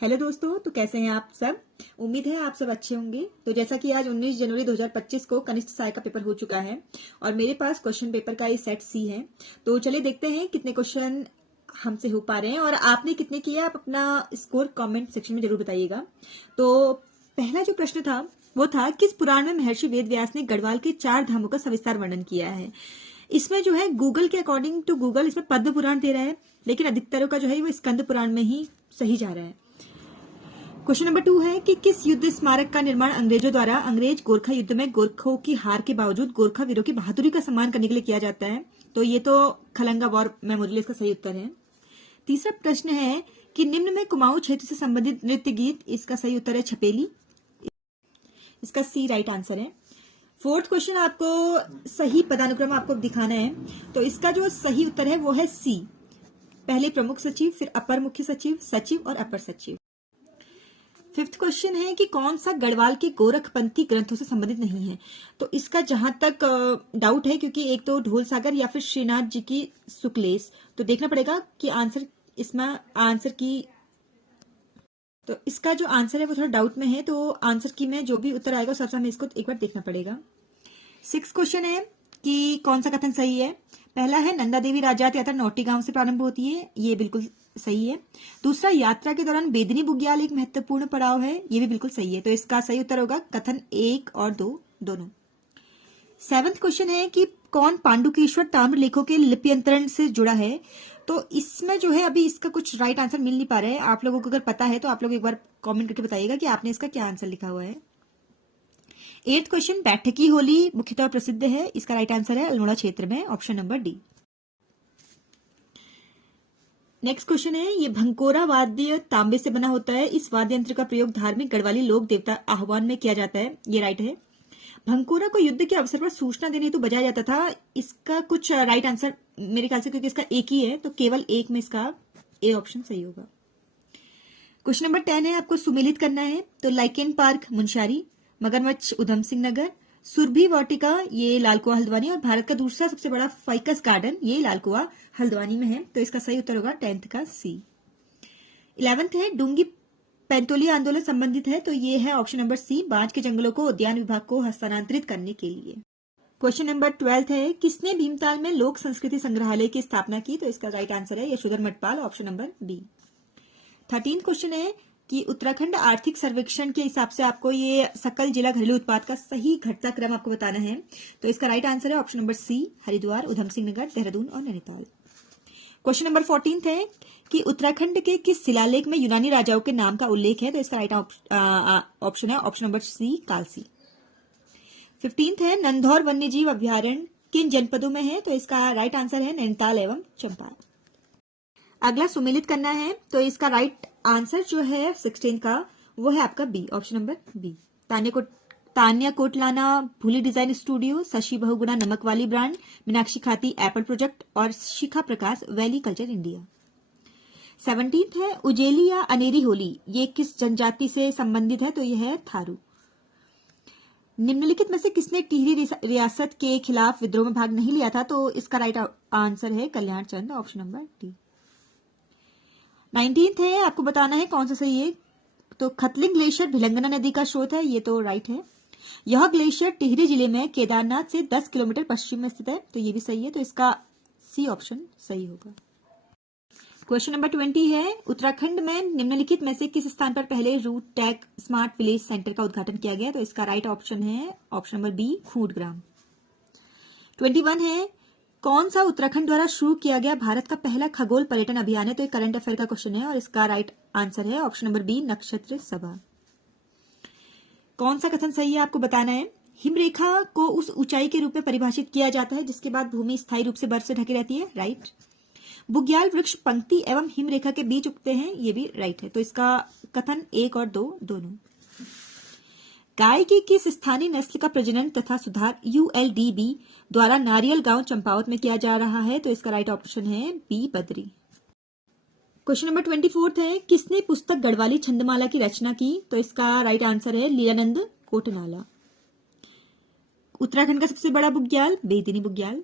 Hello दोस्तों, तो कैसे हैं आप सब। उम्मीद है आप सब अच्छे होंगे। तो जैसा कि आज 19 जनवरी 2025 को कनिष्ठ सहायक का पेपर हो चुका है और मेरे पास क्वेश्चन पेपर का ये सेट सी है। तो चलिए देखते हैं कितने क्वेश्चन हमसे हो पा रहे हैं और आपने कितने किए। आप अपना स्कोर कमेंट सेक्शन में जरूर बताइएगा। तो पहला जो प्रश्न था वो था, किस पुराण में महर्षि वेद व्यास ने गढ़वाल के 4 धामों का सविस्तार वर्णन किया है। इसमें जो है गूगल के अकॉर्डिंग टू गूगल इसमें पद्म पुराण दे रहा है, लेकिन अधिकतरों का जो है वो स्कंद पुराण में ही सही जा रहा है। क्वेश्चन नंबर 2 है कि किस युद्ध स्मारक का निर्माण अंग्रेजों द्वारा अंग्रेज गोरखा युद्ध में गोरखों की हार के बावजूद गोरखा वीरों की बहादुरी का सम्मान करने के लिए किया जाता है। तो ये तो खलंगा वॉर मेमोरियल इसका सही उत्तर है। तीसरा प्रश्न है कि निम्न में कुमाऊं क्षेत्र से संबंधित नृत्य गीत, इसका सही उत्तर है छपेली, इसका सी राइट आंसर है। फोर्थ क्वेश्चन आपको सही पदानुक्रम आपको दिखाना है, तो इसका जो सही उत्तर है वो है सी, पहले प्रमुख सचिव, फिर अपर मुख्य सचिव, सचिव और अपर सचिव। फिफ्थ क्वेश्चन है कि कौन सा गढ़वाल के गोरखपंथी ग्रंथों से संबंधित नहीं है। तो इसका जहां तक डाउट है, क्योंकि एक तो ढोल सागर या फिर श्रीनाथ जी की सुकलेश, तो देखना पड़ेगा कि आंसर इसमें आंसर की, तो इसका जो आंसर है वो थोड़ा डाउट में है। तो आंसर की में जो भी उत्तर आएगा उस हिसाब से हमें इसको एक बार देखना पड़ेगा। सिक्स क्वेश्चन है कि कौन सा कथन सही है। पहला है नंदा देवी राजात यात्रा नौटी गांव से प्रारंभ होती है, ये बिल्कुल सही है। दूसरा, यात्रा के दौरान बेदनी बुग्याल एक महत्वपूर्ण पड़ाव है, ये भी बिल्कुल सही है। तो इसका सही उत्तर होगा कथन 1 और 2 दोनों। सेवंथ क्वेश्चन है कि कौन पांडुकेश्वर ताम्र लेखों के लिप्यंतरण से जुड़ा है। तो इसमें जो है अभी इसका कुछ राइट आंसर मिल नहीं पा रहा है। आप लोगों को अगर पता है तो आप लोग एक बार कमेंट करके बताइएगा कि आपने इसका क्या आंसर लिखा हुआ है। एट्थ क्वेश्चन, बैठकी होली मुख्यतः प्रसिद्ध है, इसका राइट आंसर है अल्मोड़ा क्षेत्र में, option number D. Next question है, ये भंकोरा वाद्य तांबे से बना होता है, इस वाद्य यंत्र का प्रयोग धार्मिक गढ़वाली लोक देवता आह्वान में किया जाता है, ये राइट है। भंकोरा को युद्ध के अवसर पर सूचना देने हेतु बजाया जाता था, इसका कुछ राइट आंसर मेरे ख्याल से, क्योंकि इसका एक ही है तो केवल एक में इसका ए ऑप्शन सही होगा। क्वेश्चन नंबर 10 है, आपको सुमेलित करना है। तो लाइकेन पार्क मुंशारी, मगरमच्छ उधम सिंह नगर, सुरभि वाटिका ये लाल कुआं हल्द्वानी और भारत का दूसरा सबसे बड़ा फाइकस गार्डन ये लाल कुआं हल्द्वानी में है। तो इसका सही उत्तर होगा 10th का सी। 11th है, डूंगी पैंतोली आंदोलन संबंधित है, तो ये है ऑप्शन नंबर सी, बांज के जंगलों को उद्यान विभाग को हस्तांतरित करने के लिए। क्वेश्चन नंबर 12 है, किसने भीमताल में लोक संस्कृति संग्रहालय की स्थापना की। तो इसका राइट आंसर है Yashodhar Matpal, option number B. 13 question है कि उत्तराखंड आर्थिक सर्वेक्षण के हिसाब से आपको ये सकल जिला घरेलू उत्पाद का सही घटता क्रम आपको बताना है। तो इसका राइट आंसर है ऑप्शन नंबर सी, हरिद्वार, उधम सिंह नगर, देहरादून और नैनीताल। क्वेश्चन नंबर 14 है कि उत्तराखंड के किस शिलालेख में यूनानी राजाओं के नाम का उल्लेख है। तो इसका राइट ऑप्शन है ऑप्शन नंबर सी, कालसी। 15 है, नंधौर वन्यजीव अभ्यारण्य किन जनपदों में है। तो इसका राइट आंसर है नैनीताल एवं चंपारण। अगला सुमेलित करना है, तो इसका राइट आंसर जो है 16 का वो है आपका B, option number B. Tanya Kotlana भूली डिजाइन स्टूडियो, शशि बहुगुणा नमक वाली ब्रांड, मीनाक्षी खाती एप्पल प्रोजेक्ट और शिखा प्रकाश वैली कल्चर इंडिया। 17 है, उजेली या अनेरी होली ये किस जनजाति से संबंधित है। तो यह है थारू। निम्नलिखित में से किसने टिहरी रियासत के खिलाफ विद्रोह में भाग नहीं लिया था। तो इसका राइट आंसर है कल्याण चंद, ऑप्शन नंबर डी। 19 है, आपको बताना है कौन सा सही है। तो खतलिंग ग्लेशियर भिलंगना नदी का स्रोत है, ये तो राइट है। यह ग्लेशियर टिहरी जिले में केदारनाथ से 10 किलोमीटर पश्चिम में स्थित है, तो ये भी सही है। तो इसका सी ऑप्शन सही होगा। क्वेश्चन नंबर 20 है, उत्तराखंड में निम्नलिखित में से किस स्थान पर पहले RuTAG smart village centre का उद्घाटन किया गया। तो इसका राइट ऑप्शन है ऑप्शन नंबर बी, खूंटग्राम। 21 है, कौन सा उत्तराखंड द्वारा शुरू किया गया भारत का पहला खगोल पर्यटन अभियान है। तो एक करंट अफेयर का क्वेश्चन है और इसका राइट आंसर है ऑप्शन नंबर बी, नक्षत्र सभा। कौन सा कथन सही है आपको बताना है। हिमरेखा को उस ऊंचाई के रूप में परिभाषित किया जाता है जिसके बाद भूमि स्थायी रूप से बर्फ से ढकी रहती है, राइट। बुग्याल वृक्ष पंक्ति एवं हिमरेखा के बीच उगते हैं, ये भी राइट है। तो इसका कथन 1 और 2 दोनों। गाय की किस स्थानीय नस्ल का प्रजनन तथा सुधार यूएलडीबी द्वारा नारियल गांव चंपावत में किया जा रहा है। तो इसका राइट ऑप्शन है बी, बद्री। क्वेश्चन नंबर 24 है, किसने पुस्तक गढ़वाली छंदमाला की रचना की। तो इसका राइट आंसर है लीलानंद कोटनाला। उत्तराखंड का सबसे बड़ा बुग्याल बेदिनी बुग्याल।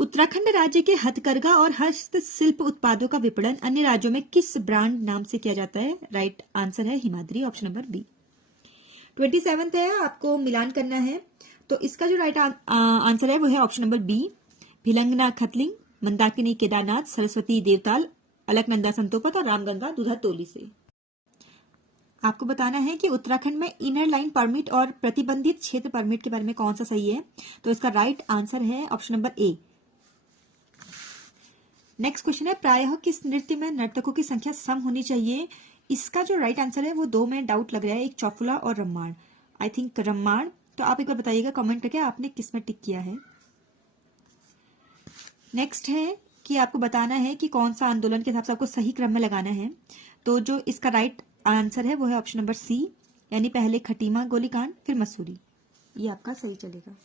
उत्तराखंड राज्य के हथकरघा और हस्तशिल्प उत्पादों का विपणन अन्य राज्यों में किस ब्रांड नाम से किया जाता है? राइट आंसर है हिमाद्री, ऑप्शन नंबर बी। 27 है, आपको मिलान करना है, तो इसका जो राइट आंसर है वो है option number B, Bhilangana Khatling, Mandakini Kedarnath, Saraswati Devtal, Alaknanda Satopanth और रामगंगा दुधातोली से। आपको बताना है कि उत्तराखंड में इनर लाइन परमिट और प्रतिबंधित क्षेत्र परमिट के बारे में कौन सा सही है, तो इसका राइट आंसर है option number A. Next question है, प्रायः किस नृत्य में नर्तकों की संख्या सम होनी चाहिए? इसका जो राइट आंसर है वो दो में डाउट लग रहा है, एक चौफुला और रम्माण। आई थिंक रम्माण, तो आप एक बार बताइएगा कमेंट करके आपने किस में टिक किया है। नेक्स्ट है कि आपको बताना है कि कौन सा आंदोलन के हिसाब से आपको सही क्रम में लगाना है, तो जो इसका राइट आंसर है वो है ऑप्शन नंबर सी, यानी पहले खटीमा गोलीकांड फिर मसूरी, ये आपका सही चलेगा।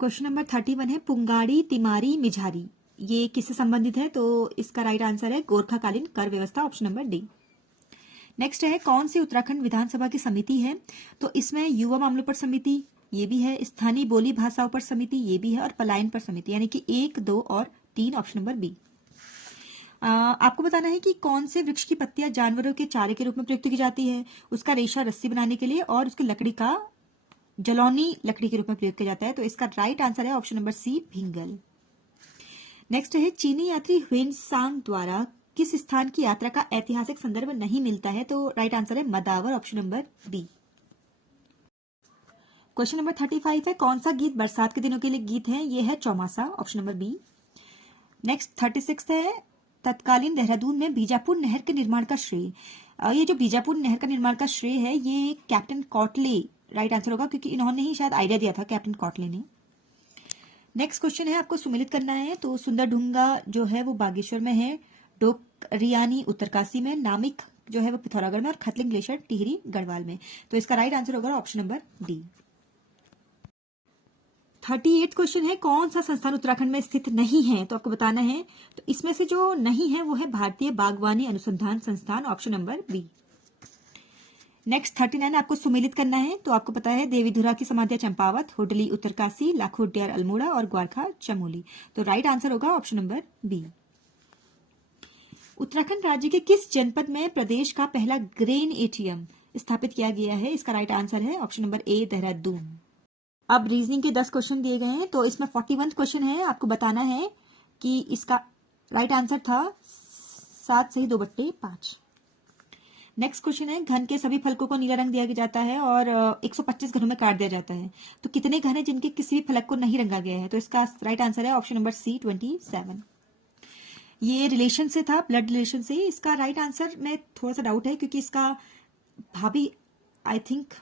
क्वेश्चन नंबर 31 है, पुंगाड़ी तिमारी मिझारी, ये किससे संबंधित है? तो इसका राइट आंसर है गोरखाकालीन कर व्यवस्था, ऑप्शन नंबर डी। नेक्स्ट है, कौन सी उत्तराखंड विधानसभा की समिति है? तो इसमें युवा मामलों पर समिति ये भी है, स्थानीय बोली भाषाओं पर समिति ये भी है, और पलायन पर समिति, यानी कि 1, 2 और 3, ऑप्शन नंबर बी। आपको बताना है कि कौन से वृक्ष की पत्तियां जानवरों के चारे के रूप में प्रयुक्त की जाती है, उसका रेशा रस्सी बनाने के लिए और उसकी लकड़ी का जलौनी लकड़ी के रूप में प्रयोग किया जाता है, तो इसका राइट आंसर है ऑप्शन नंबर सी, भिंगल। नेक्स्ट है, चीनी यात्री ह्वेनसांग द्वारा किस स्थान की यात्रा का ऐतिहासिक संदर्भ नहीं मिलता है? तो राइट आंसर है मदावर, option number D. Question number 35 है, कौन सा गीत बरसात के दिनों के लिए गीत है? ये है चौमासा, ऑप्शन नंबर बी। नेक्स्ट 36 है, तत्कालीन देहरादून में बीजापुर नहर के निर्माण का श्रेय, ये जो बीजापुर नहर का निर्माण का श्रेय है ये कैप्टन कॉटले राइट आंसर होगा, क्योंकि इन्होंने ही शायद आइडिया दिया था, कैप्टन कॉटले ने। नेक्स्ट क्वेश्चन है, आपको सुमिलित करना है, तो सुंदर ढूंगा जो है वो बागेश्वर में है, डोकरियानी उत्तरकाशी में, नामिक जो है वो पिथौरागढ़ में, और खतलिंग ग्लेशियर टिहरी गढ़वाल में, तो इसका राइट आंसर होगा ऑप्शन नंबर डी। 38 क्वेश्चन है, कौन सा संस्थान उत्तराखंड में स्थित नहीं है? तो आपको बताना है, तो इसमें से जो नहीं है वो है भारतीय बागवानी अनुसंधान संस्थान, ऑप्शन नंबर बी। नेक्स्ट 39 आपको सुमेलित करना है, तो आपको पता है देवीधुरा की समाधियां चंपावत, होडली उत्तरकाशी, लाखोटियार अल्मोड़ा और ग्वारखा चमोली, तो राइट आंसर होगा ऑप्शन नंबर बी। उत्तराखंड राज्य के किस जनपद में प्रदेश का पहला ग्रेन एटीएम स्थापित किया गया है? इसका राइट आंसर है ऑप्शन नंबर ए, देहरादून। अब रीजनिंग के 10 क्वेश्चन दिए गए हैं, तो इसमें 41 क्वेश्चन है, आपको बताना है कि इसका राइट आंसर था 7 से ही 2/5। नेक्स्ट क्वेश्चन है, घन के सभी फलकों को नीला रंग दिया जाता है और 125 घनों में काट दिया जाता है, तो कितने घन है जिनके किसी भी फलक को नहीं रंगा गया है? तो इसका राइट आंसर है ऑप्शन नंबर सी, 27। ये रिलेशन से था, ब्लड रिलेशन से। इसका राइट आंसर में थोड़ा सा डाउट है, क्योंकि इसका भाभी आई थिंक,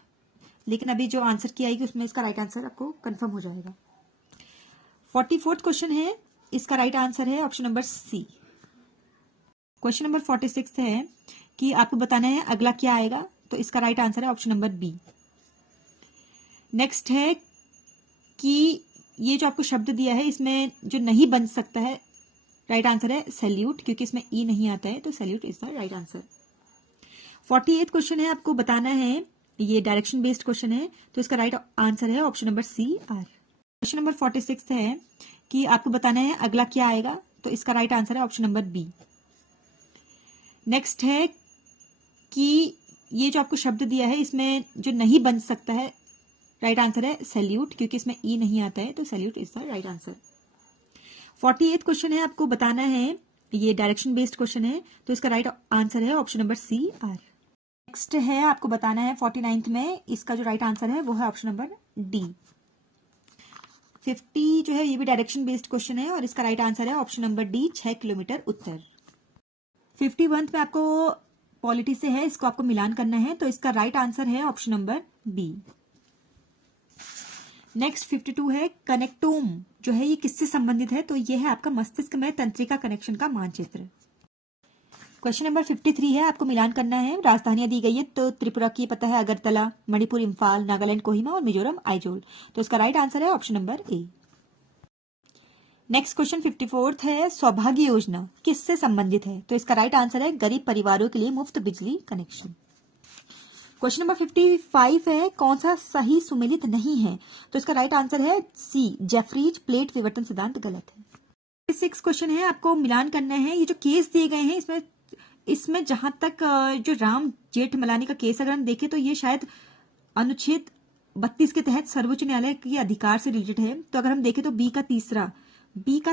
लेकिन अभी जो आंसर की आएगी उसमें इसका राइट आंसर आपको कंफर्म हो जाएगा। 44th क्वेश्चन है, इसका राइट आंसर है option number C. Question number 46 है कि आपको बताना है अगला क्या आएगा, तो इसका राइट आंसर है ऑप्शन नंबर बी। नेक्स्ट है कि ये जो आपको शब्द दिया है इसमें जो नहीं बन सकता है, राइट आंसर है सैल्यूट, क्योंकि इसमें ई नहीं आता है, तो salute is the right answer. 48th question है, आपको बताना है, ये डायरेक्शन बेस्ड क्वेश्चन है, तो इसका राइट आंसर है option number C, R. Question number 46 है कि आपको बताना है अगला क्या आएगा, तो इसका राइट आंसर है ऑप्शन नंबर बी। नेक्स्ट है कि ये जो आपको शब्द दिया है इसमें जो नहीं बन सकता है, राइट आंसर है सैल्यूट, क्योंकि इसमें ई नहीं आता है, तो salute is the right answer. 48th question है, आपको बताना है, ये डायरेक्शन बेस्ड क्वेश्चन है, तो इसका राइट आंसर है option number C, R. Next है, आपको बताना है 49th में इसका जो राइट आंसर है वो है ऑप्शन नंबर डी। 50 जो है ये भी डायरेक्शन बेस्ड क्वेश्चन है और इसका राइट आंसर है ऑप्शन नंबर डी, 6 किलोमीटर उत्तर। 51 में आपको पॉलिटी से है, इसको आपको मिलान करना है, तो इसका राइट आंसर है ऑप्शन नंबर बी। नेक्स्ट 52 है, कनेक्टोम जो है ये किससे संबंधित है? तो ये है आपका मस्तिष्क में तंत्रिका कनेक्शन का मानचित्र। क्वेश्चन नंबर 53 है, आपको मिलान करना है, राजधानियां दी गई है, तो त्रिपुरा की पता है अगरतला, मणिपुर इम्फाल, नागालैंड कोहिमा और मिजोरम आइजोल, तो इसका राइट आंसर है option number A. Next question 54 है, सौभाग्य योजना किससे संबंधित है? तो इसका राइट आंसर है गरीब परिवारों के लिए मुफ्त बिजली कनेक्शन। क्वेश्चन नंबर 55 है, कौन सा सही सुमेलित नहीं है? तो इसका राइट आंसर है सी, जेफरीज प्लेट विवर्तन सिद्धांत गलत है। 6 क्वेश्चन है, आपको मिलान करना है। ये जो केस दिए गए हैं इसमें जहां तक जो राम जेठमलानी का केस अगर हम देखें तो ये शायद अनुच्छेद 32 के तहत सर्वोच्च न्यायालय के अधिकार से रिलेटेड है। तो अगर हम देखें तो बी का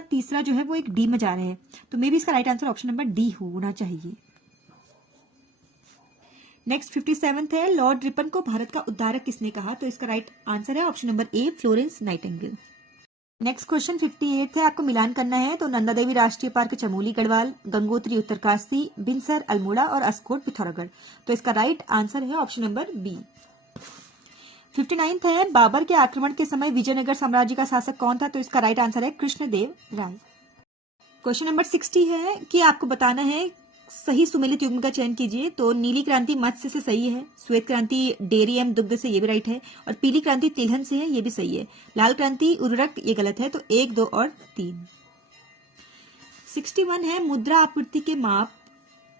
तीसरा जो है वो एक डी में जा रहे हैं, तो मे बी इसका right answer option number D होना चाहिए। नेक्स्ट 57 है, लॉर्ड रिपन को भारत का उद्धारक किसने कहा? तो इसका राइट आंसर है option number A, Florence Nightingale. Next question 58 है, आपको मिलान करना है। तो नंदा देवी राष्ट्रीय पार्क चमोली गढ़वाल, गंगोत्री उत्तरकाशी, बिनसर अल्मोड़ा और अस्कोट पिथौरागढ़। तो इसका राइट आंसर है ऑप्शन नंबर बी। 59 है, बाबर के आक्रमण के समय विजयनगर साम्राज्य का शासक कौन था? तो इसका राइट आंसर है कृष्णदेव राय। क्वेश्चन नंबर 60 है कि आपको बताना है सही सुमेलित युग्म का चयन कीजिए। तो नीली क्रांति मत्स्य से सही है, श्वेत क्रांति डेयरी एवं दुग्ध से, ये भी राइट है, और पीली क्रांति तिलहन से है, ये भी सही है। लाल क्रांति उर्वरक, ये गलत है। तो 1, 2 और 3। 61 है, मुद्रा आपूर्ति के माप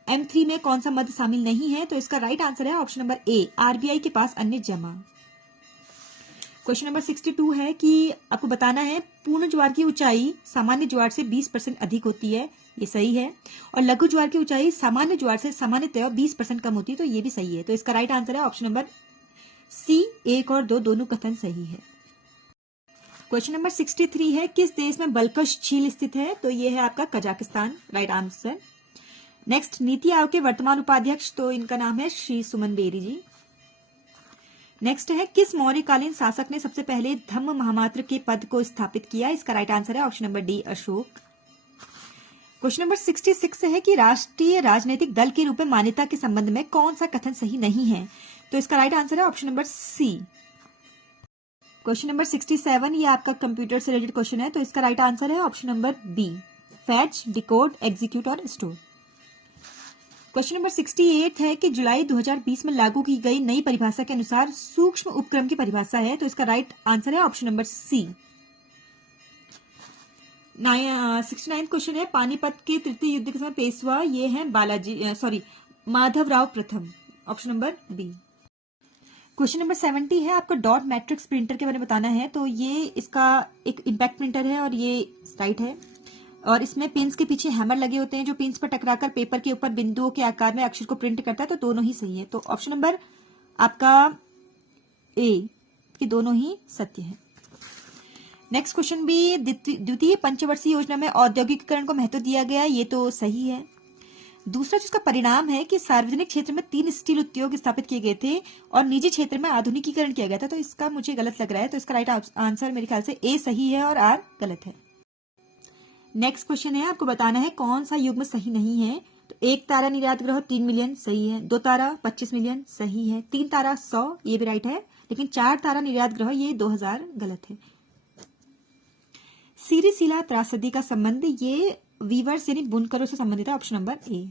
M3 में कौन सा मद शामिल नहीं है? तो इसका राइट आंसर है ऑप्शन नंबर ए, आरबीआई के पास अन्य जमा। क्वेश्चन नंबर 62 है कि आपको बताना है पूर्ण ज्वार की ऊंचाई सामान्य ज्वार से 20% अधिक होती है, ये सही है, और लघु ज्वार की ऊंचाई सामान्य ज्वार से सामान्यतः 20% कम होती है, तो ये भी सही है। तो इसका राइट आंसर है ऑप्शन नंबर सी, 1 और 2 दोनों कथन सही है। क्वेश्चन नंबर 63 है, किस देश में बलकश झील स्थित है? तो ये है आपका Kazakhstan, right answer. Next, NITI Aayog के वर्तमान उपाध्यक्ष, तो इनका नाम है श्री सुमन बेरी जी। नेक्स्ट है, किस मौर्यकालीन शासक ने सबसे पहले धम्म महामात्र के पद को स्थापित किया? इसका राइट आंसर है option number D, Ashok. Question number 66 है कि राष्ट्रीय राजनीतिक दल के रूप में मान्यता के संबंध में कौन सा कथन सही नहीं है? तो इसका राइट आंसर है option number C. Question number 67, ये आपका कंप्यूटर से रिलेटेड क्वेश्चन है, तो इसका राइट आंसर है option number B, fetch, decode, execute और स्टोर। क्वेश्चन नंबर 68 है कि जुलाई 2020 में लागू की गई नई परिभाषा के अनुसार सूक्ष्म उपक्रम की परिभाषा है, तो इसका राइट आंसर है ऑप्शन नंबर सी। 69 क्वेश्चन है, पानीपत के तृतीय युद्ध के समय पेशवा ये है माधवराव प्रथम, option number B. Question number 70 है, आपका डॉट मैट्रिक्स प्रिंटर के बारे में बताना है। तो ये इसका एक इम्पैक्ट प्रिंटर है और ये राइट है, और इसमें पिंस के पीछे हैमर लगे होते हैं जो पिंस पर टकराकर पेपर के ऊपर बिंदुओं के आकार में अक्षर को प्रिंट करता है, तो दोनों ही सही है। तो ऑप्शन नंबर आपका ए कि दोनों ही सत्य है। नेक्स्ट क्वेश्चन भी, द्वितीय पंचवर्षीय योजना में औद्योगिकीकरण को महत्व दिया गया, ये तो सही है। दूसरा जिसका परिणाम है कि सार्वजनिक क्षेत्र में 3 स्टील उद्योग स्थापित किए गए थे और निजी क्षेत्र में आधुनिकीकरण किया गया था, तो इसका मुझे गलत लग रहा है, तो इसका राइट आंसर मेरे ख्याल से ए सही है और आर गलत है। नेक्स्ट क्वेश्चन है, आपको बताना है कौन सा युग्म सही नहीं है। तो 1 तारा निर्यात ग्रह 3 मिलियन सही है, 2 तारा 25 मिलियन सही है, 3 तारा 100 ये भी राइट है, लेकिन 4 तारा निर्यात ग्रह ये 2000 गलत है। सीरी शिला त्रासदी का संबंध ये वीवर्स यानी बुनकरों से संबंधित है, ऑप्शन नंबर ए।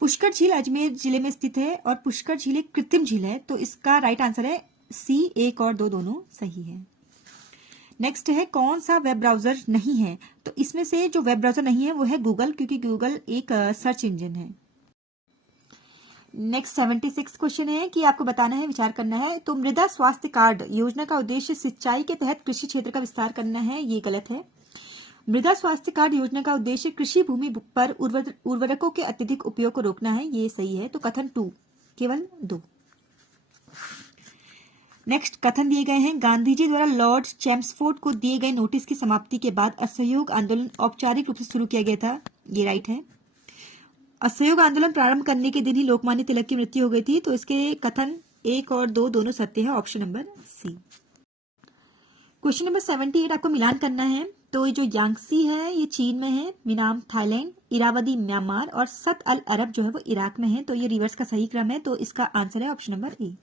पुष्कर झील अजमेर जिले में स्थित है और पुष्कर झील एक कृत्रिम झील है, तो इसका राइट आंसर है सी, 1 और 2 दोनों सही है। नेक्स्ट है, कौन सा वेब ब्राउजर नहीं है? तो इसमें से जो वेब ब्राउजर नहीं है वो है गूगल, क्योंकि गूगल एक सर्च इंजन है। नेक्स्ट 76 क्वेश्चन है कि आपको बताना है, विचार करना है। तो मृदा स्वास्थ्य कार्ड योजना का उद्देश्य सिंचाई के तहत कृषि क्षेत्र का विस्तार करना है, ये गलत है। मृदा स्वास्थ्य कार्ड योजना का उद्देश्य कृषि भूमि पर उर्वरकों के अत्यधिक उपयोग को रोकना है, ये सही है। तो कथन 2 केवल 2। नेक्स्ट कथन दिए गए हैं, गांधी जी द्वारा लॉर्ड चैम्सफोर्ड को दिए गए नोटिस की समाप्ति के बाद असहयोग आंदोलन औपचारिक रूप से शुरू किया गया था, ये राइट है। असहयोग आंदोलन प्रारंभ करने के दिन ही लोकमान्य तिलक की मृत्यु हो गई थी, तो इसके कथन 1 और 2 दोनों सत्य है, option number C. Question number 78 आपको मिलान करना है। तो ये जो यांगसी है ये चीन में है, मिनाम थाईलैंड, इरावदी म्यांमार और सत अल अरब जो है वो इराक में है, तो ये रिवर्स का सही क्रम है, तो इसका आंसर है option number A.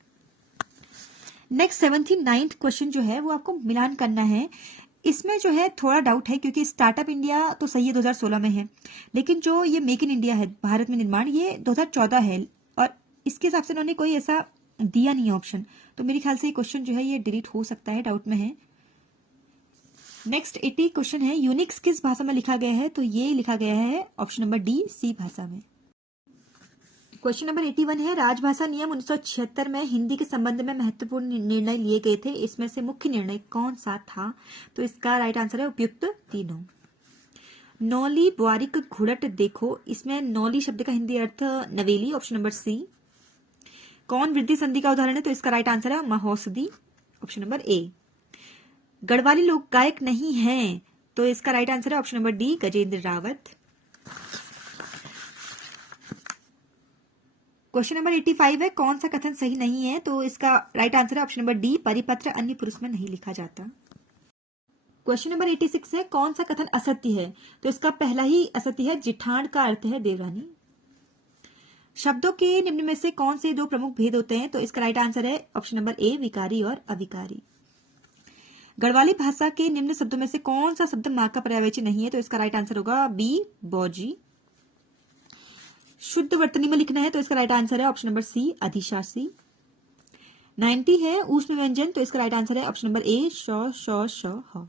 Next 79th question जो है वो आपको मिलान करना है। इसमें जो है थोड़ा डाउट है, क्योंकि स्टार्टअप इंडिया तो सही है 2016 में है, लेकिन जो ये मेक इन इंडिया है भारत में निर्माण, ये 2014 है, और इसके हिसाब से उन्होंने कोई ऐसा दिया नहीं है ऑप्शन, तो मेरे ख्याल से ये क्वेश्चन जो है ये डिलीट हो सकता है, डाउट में है। नेक्स्ट 80 क्वेश्चन है, यूनिक्स किस भाषा में लिखा गया है? तो ये लिखा गया है ऑप्शन नंबर डी, सी भाषा में। क्वेश्चन नंबर 81 है, राजभाषा नियम 1976 में हिंदी के संबंध में महत्वपूर्ण निर्णय लिए गए थे, इसमें से मुख्य निर्णय कौन सा था? तो इसका राइट आंसर है उपयुक्त तीनों। नौली ब्वारिक घुड़ट देखो, इसमें नौली शब्द का हिंदी अर्थ नवेली, ऑप्शन नंबर सी। कौन वृद्धि संधि का उदाहरण है? तो इसका राइट आंसर है महोषधि, ऑप्शन नंबर ए। गढ़वाली लोक गायक नहीं हैं, तो इसका राइट आंसर है option number D, Gajendra Rawat. Question number 85 है, कौन सा कथन सही नहीं है? तो इसका राइट आंसर है ऑप्शन नंबर डी, परिपत्र अन्य पुरुष में नहीं लिखा जाता। क्वेश्चन नंबर 86 है, कौन सा कथन असत्य है? तो इसका पहला ही असत्य है, जिठान का अर्थ है देवरानी। शब्दों के निम्न में से कौन से दो प्रमुख भेद होते हैं? तो इसका राइट आंसर है ऑप्शन नंबर ए, विकारी और अविकारी। गढ़वाली भाषा के निम्न शब्दों में से कौन सा शब्द मां का पर्यायवाची नहीं है? तो इसका राइट आंसर होगा बी, बौजी। शुद्ध वर्तनी में लिखना है तो इसका राइट आंसर है ऑप्शन नंबर सी, अधिशासी। 90 है, ऊष्म व्यंजन, तो इसका राइट आंसर है ऑप्शन नंबर ए, श, श, ह।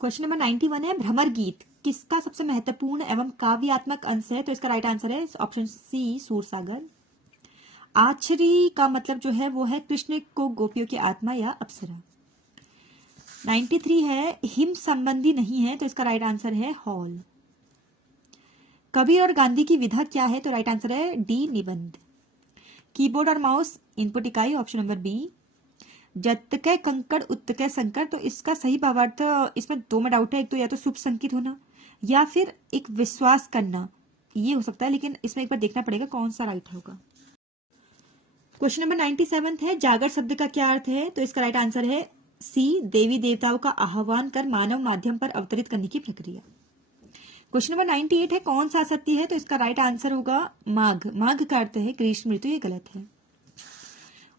क्वेश्चन नंबर 91 है, भ्रमर गीत किसका सबसे महत्वपूर्ण एवं काव्यात्मक अंश है? तो इसका राइट आंसर है ऑप्शन सी, सूरसागर। आछरी का मतलब जो है वो है कृष्ण को गोपियों की आत्मा या अप्सरा। 93 है, हिम संबंधी नहीं है, तो इसका राइट आंसर है हॉल। कबीर और गांधी की विधा क्या है? तो राइट आंसर है डी, निबंध। कीबोर्ड और माउस इनपुट इकाई, ऑप्शन नंबर बी। जत्तके कंकड़ उत्तके संकट, तो इसका सही भावार्थ इसमें दो में डाउट है, एक तो या तो शुभ संकेत होना या फिर एक विश्वास करना, ये हो सकता है, लेकिन इसमें एक बार देखना पड़ेगा कौन सा राइट होगा। क्वेश्चन नंबर 97 है, जागर शब्द का क्या अर्थ है? तो इसका राइट आंसर है सी, देवी देवताओं का आह्वान कर मानव माध्यम पर अवतरित करने की प्रक्रिया। क्वेश्चन नंबर 98 है, कौन सा असत्य है? तो इसका राइट आंसर होगा माघ। माघ का अर्थ है ग्रीष्म ऋतु, ये गलत है।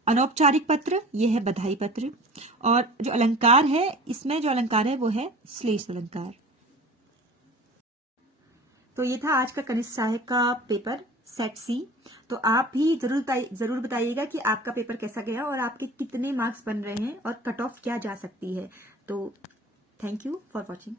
अनौपचारिक पत्र, यह है बधाई पत्र। और जो अलंकार है, इसमें जो अलंकार है वो है श्लेष अलंकार। तो ये था आज का कनिष्ठ सहायक का पेपर सेट सी। तो आप भी जरूर बताइएगा कि आपका पेपर कैसा गया और आपके कितने मार्क्स बन रहे हैं और कट ऑफ क्या जा सकती है। तो थैंक यू फॉर वॉचिंग।